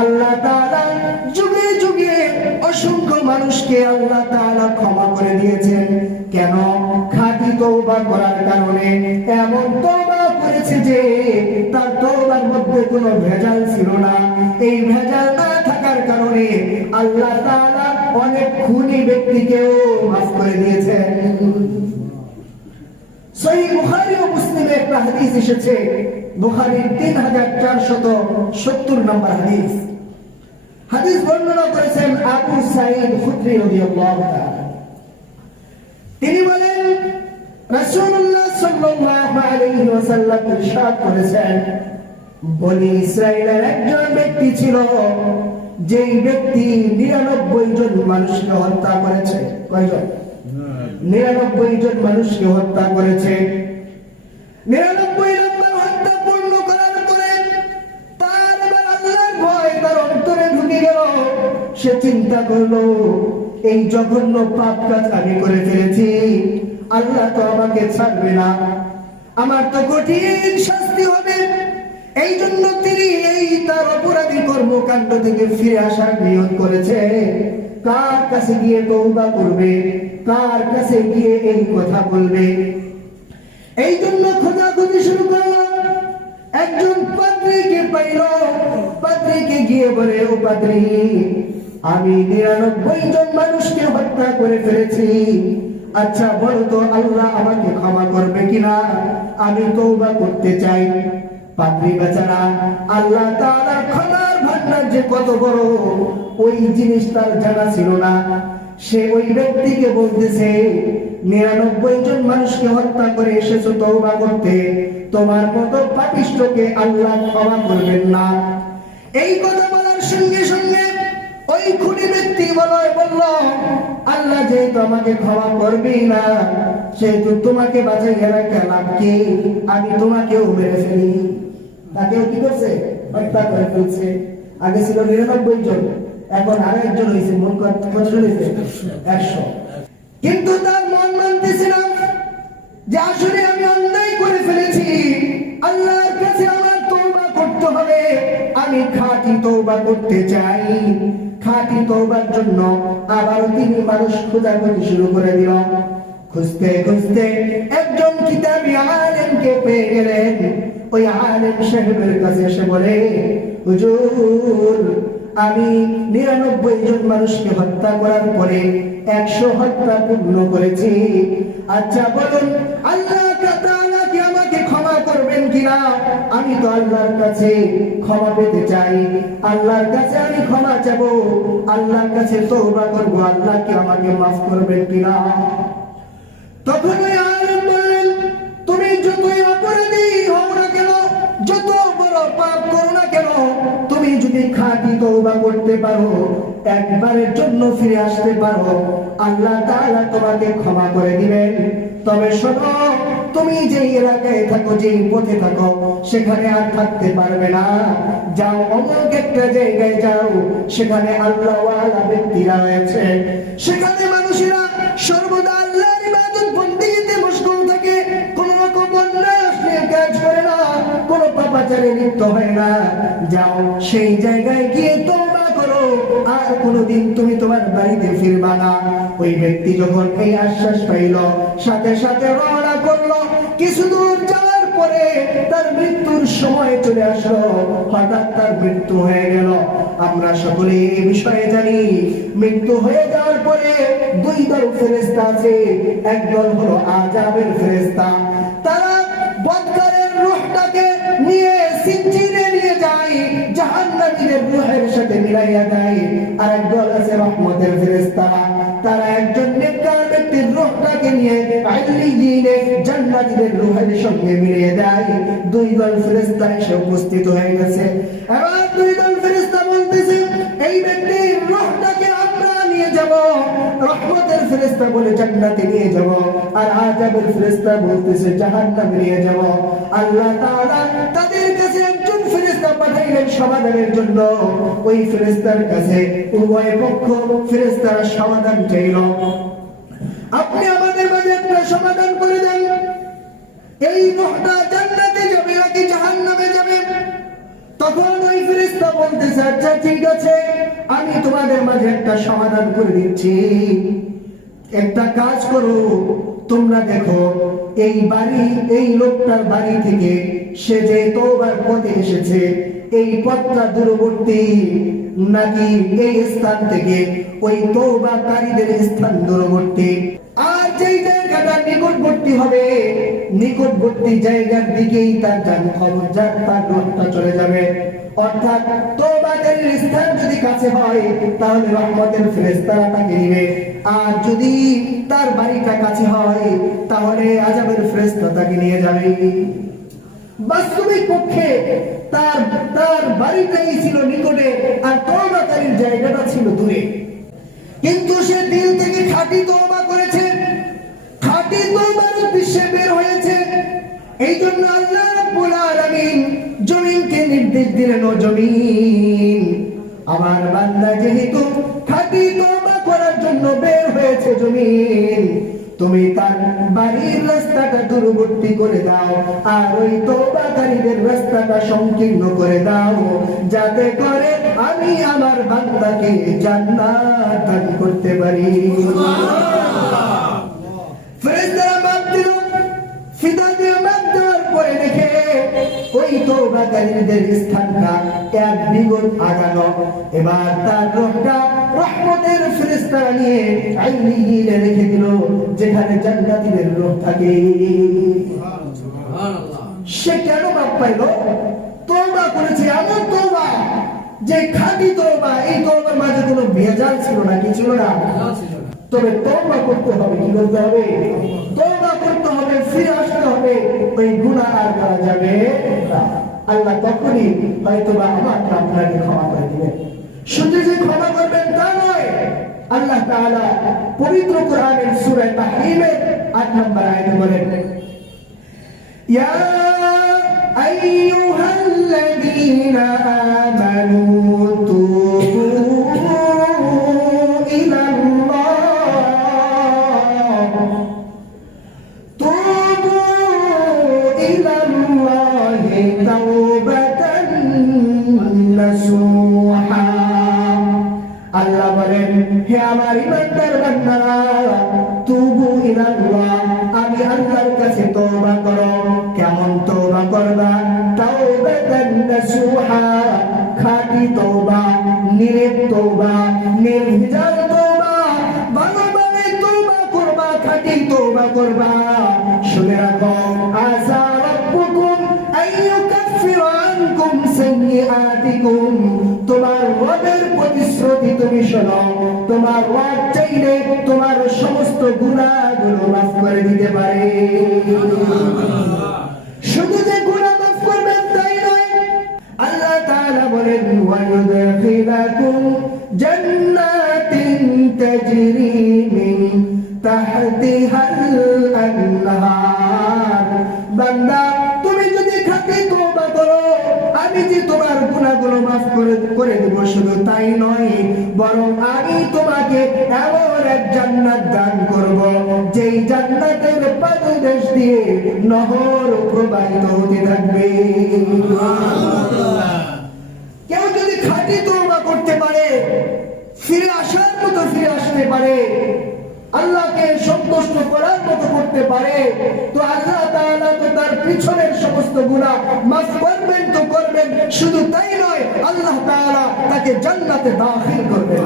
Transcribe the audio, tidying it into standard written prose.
আল্লাহ তাআলা যুগে যুগে অসংখ্য মানুষকে আল্লাহ তাআলা ক্ষমা করে দিয়েছেন। কেন? খাঁটি তওবা করার কারণে। এমন তওবা করেছে যে তার তওবার মধ্যে কোনো ভেজাল ছিল না। এই ভেজাল না থাকার কারণে আল্লাহ তাআলা অনেক খুনি ব্যক্তিকেও মাফ করে দিয়েছেন। সহিহ বুখারী ও মুসলিমে একটা হাদিস এসেছে, বুখারীর 3470 নম্বর হাদিস। হাদিস বর্ণনা করেছেন আবু সাঈদ খুদরি রাদিয়াল্লাহু তাআলা। তিনি বলেন, রাসূলুল্লাহ সাল্লাল্লাহু আলাইহি ওয়াসাল্লাম ইরশাদ করেছেন, বনি ইসরাইলের একজন ব্যক্তি ছিল, যেই ব্যক্তি 99 জন মানুষকে হত্যা করেছে। কয়জন? 99 জন মানুষকে হত্যা করেছে। 99 নম্বর হত্যা পূর্ণ করার পরে তার এবার আল্লাহর ভয় তার অন্তরে ঢুকে গেল। সে চিন্তা করলো, এই জঘন্য পাপ কাজ আমি করে ফেলেছি, আল্লাহ তো আমাকে ছাড়বে না, আমার তো কঠিন শাস্তি হবে। এই জন্য তিনি এই তার অপরাধী কর্মকাণ্ড থেকে ফিরে আসার নিয়ত করেছে। কার কাছে গিয়ে তওবা করবে, কার কাছে গিয়ে এই কথা বলবে? এই জন্য খোঁজাখুঁজি শুরু করলো। একজন পাদ্রীকে পাইল। পাদ্রীকে গিয়ে বলে, ও পাদ্রী, আমি 99 জন মানুষকে হত্যা করে ফেলেছি, আচ্ছা বলো তো আল্লাহ আমাকে ক্ষমা করবে কিনা, আমি তওবা করতে চাই। পাদ্রী বেচারা আল্লাহ তাআলার ক্ষমার ভান্ডার যে কত বড় ওই জিনিস তার জানা ছিল না। সে ওই ব্যক্তিকে বলতেছে, 99 জন মানুষকে হত্যা করে এসেছো তওবা করতে, তোমার মতো পাপিষ্ঠকে আল্লাহ ক্ষমা করবেন না। এই কথা বলার সঙ্গে সঙ্গে ওই খুনি ব্যক্তি বলল, আল্লাহ যেহেতু আমাকে ক্ষমা করবেই না, সেহেতু তোমাকে বাঁচাইয়া রাখা লাভ কি? আমি তোমাকেও মেরে ফেলি। তাকেও কি করছে? হত্যা করে ফেলছে। আগে ছিল 99 জন, এখন আরেকজন হয়েছে। মন কতজন হয়েছে? 100। কিন্তু তার মন মানতেছে না যে আসলে আমি অন্যায় করে ফেলেছি, আল্লাহর কাছে আমার তওবা করতে হবে। আমি খাঁটি তওবা করতে চাই। খাঁটি তওবার জন্য আবার তিনি মানুষ খোঁজাখুঁজি শুরু করে দিল। খুঁজতে খুঁজতে একজন কিতাবী আলেমকে পেয়ে গেলেন। ওই আলেম সাহেবের কাছে এসে বলে, হুজুর, আমি 99 জন মানুষকে হত্যা করার পরে 100 হত্যা পূর্ণ করেছি। আচ্ছা বলুন, আল্লাহ তাআলা কি আমাকে ক্ষমা করবেন কিনা? আমি তো আল্লাহর কাছে ক্ষমা পেতে চাই, আল্লাহর কাছে আমি ক্ষমা চাবো, আল্লাহর কাছে তওবা করব, আল্লাহ কি আমাকে মাফ করবেন কিনা? তখন ওই আলেম বললেন, তুমি যতই অপরাধী হও না কেন, যত বড় পাপ করো না কেন, তুমি যদি খাঁটি তওবা করতে পারো, একবারের জন্য ফিরে আসতে পারো, আল্লাহ তাআলা তোমাকে ক্ষমা করে দিবেন। তবে শোনো, তুমি যে এলাকায় থাকো, যে পথে থাকো, সেখানে আর থাকতে পারবে না। যাও অমুক একটা জায়গায় যাও, সেখানে আল্লাহওয়ালা ব্যক্তিরা রয়েছে, সেখানে মানুষেরা সর্বদা আল্লাহর ইবাদত বন্দেগীতে মশগুল থাকে, কোন রকম অন্যায় অশ্লীল কাজ করে না, কোন পাপাচারে লিপ্ত হয় না। যাও সেই জায়গায় গিয়ে তওবা করো, আর কোনদিন তুমি তোমার বাড়িতে ফিরবা না। ওই ব্যক্তি যখন এই আশ্বাস পাইল, সাথে সাথে রওনা করলো। কিছু দূর যাওয়ার পরে তার মৃত্যুর সময় চলে আসলো। হঠাৎ তার মৃত্যু হয়ে গেল। আমরা সকলে এই বিষয়ে জানি, মৃত্যু হয়ে যাওয়ার পরে 2 দল ফেরেশতা আছে। একদল হলো আযাবের ফেরেশতা, তারা বদকারের রূহটাকে নিয়ে সিজ্জিনে নিয়ে যায়, জাহান্নামীদের রূহের সাথে মিলাইয়া দেয়। আর একদল আছে রহমতের ফেরেশতা, তারা একজন নেককার ব্যক্তির রূহটাকে নিয়ে আইলিয়িনে জান্নাতীদের রূহের সঙ্গে মিলিয়ে দেয়। 2 দল ফেরেশতা এসে উপস্থিত হয়ে গেছে। এবার 2 দল ফেরেশতা বলতেছে, এই ব্যক্তির রূহটাকে আমরা নিয়ে যাব। রহমতের ফেরেশতা বলে জান্নাতে নিয়ে যাব, আর আযাবের ফেরেশতা বলতেছে জাহান্নামে নিয়ে যাব। আল্লাহ তাআলা তাদের কাছে একজন ফেরেশতা পাঠাইলেন সমাধানের জন্য। ওই ফেরেশতার কাছে উভয় পক্ষ ফেরেশতারা সমাধান চাইল, আপনি আমাদের মাঝে একটা সমাধান করে দেন, এই রূহটা জান্নাতে যাবে নাকি জাহান্নামে যাবে? তখন ওই ফেরেশতা ফেরেশতা বলতেছে, আচ্ছা ঠিক আছে, আমি তোমাদের মাঝে একটা সমাধান করে দিচ্ছি। একটা কাজ করো, তোমরা দেখো এই বাড়ি, এই লোকটার বাড়ি থেকে সে যে তওবার পথে এসেছে, এই পথটা দূরবর্তী নাকি এই স্থান থেকে ওই তওবাকারীদের স্থান দূরবর্তী? আর যেই জায়গাটা নিকটবর্তী হবে, নিকটবর্তী জায়গার দিকেই তার খবর তার রহমতটা চলে যাবে। অর্থাৎ তওবাকারীর স্থান যদি কাছে হয় তাহলে রহমতের ফেরেশতারা তাকে নিবে, আর যদি তার বাড়িটা কাছে হয় তাহলে আযাবের ফেরেশতা তাকে নিয়ে যাবে। বাস্তবিক পক্ষে তার বাড়িটাই ছিল নিকটে আর তওবাকারীর জায়গাটা ছিল দূরে, কিন্তু সে দিল থেকে খাঁটি তওবা করেছে, খাঁটি তওবার উদ্দেশ্যে বের হয়েছে। এই জন্য আল্লাহ রাব্বুল আলামিন জমিনকে নির্দেশ দিলেন, ও জমিন, আমার বান্দা যেহেতু খাঁটি তওবা করার জন্য বের হয়েছে, জমিন তুমি তার বাড়ির রাস্তাটা দূরবর্তী করে দাও, আর ওই তওবাকারীদের রাস্তাটা সংকীর্ণ করে দাও, যাতে করে আমি আমার বান্দাকে জান্নাত দান করতে পারি। ফেরেশতারা মাপ দিল, ফিদা দিয়ে মাপ দেওয়ার পরে দেখে ওই তওবাকারীদের স্থানটা এক বিগত আগানো। এবার তার রূহটা রহমতের ফেরেশতারা নিয়ে আইলিয়িনে রেখে দিল, যেখানে জান্নাতীদের রূহ থাকে। সুবহানাল্লাহ। সে কেন মাপ পাইল? তওবা করেছে, এমন তওবা যে খাঁটি তওবা, এই তওবার মাঝে কোনো ভেজাল ছিল না, কি ছিল না? তবে তওবা করতে হবে, কি করতে হবে? তওবা করতে হবে, ফিরে আসতে হবে, ওই গুনাহ আর করা যাবে না। আল্লাহ তখনই হয়তোবা আমাকে আপনাকে ক্ষমা করে দিবেন। শুধু যে ক্ষমা করবেন তা নয়, আল্লাহ তাআলা পবিত্র কোরআনের সূরা তাহরিমের ৮ নম্বর আয়াতে বলেন, ইয়া আইয়ুহাল্লাযীনা আমানু তুবু ইলাল্লাহি তাওবাতান নাসুহা। আল্লাহ বলেন, হে আমার ইমানদার বান্দারা, তুবু ইলাল্লাহ, আমি আল্লাহর কাছে তওবা করো। কেমন তওবা করবা? তাওবাতান নাসুহা, খাঁটি তওবা, নিরেট তওবা, নির্ভেজাল তওবা, ভালোভাবে তওবা করবা, খাঁটি তওবা করবা। শুনে রাখো, আসা রাব্বুকুম আইয়ুকাফিরা আনকুম সাইয়্যাতিকুম, তোমার রবের প্রতিশ্রুতি তুমি শোনো, তোমার রব চাইলে তোমার সমস্ত গুনাহগুলো মাফ করে দিতে পারে। শুধু যে গুনাহ মাফ করবেন তাই নয়, আল্লাহ তাআলা বলেন, ওয়া ইউদখিলাকুম জান্নাতিন তাজরি মিন তাহতিহাল আনহার। বান্দা, তুমি যদি খাঁটি তওবা করো, আমি যে তোমার গুনাহগুলো মাফ করে দেব। শুধু তাই নয়, বরং আমি তোমাকে এমন এক জান্নাত দান করব, যেই জান্নাতের পাদদেশ দিয়ে নহর প্রবাহিত হতে থাকবে। কেউ যদি খাঁটি তওবা করতে পারে, ফিরে আসার মতো ফিরে আসতে পারে, আল্লাহকে সন্তুষ্ট করার মতো করতে পারে, তো আল্লাহ তাআলা তো তার পিছনের সমস্ত গুনাহ মাফ করবেন তো করবেন। শুধু তাই নয়, আল্লাহ তাআলা তাকে জান্নাতে দাখিল করবেন।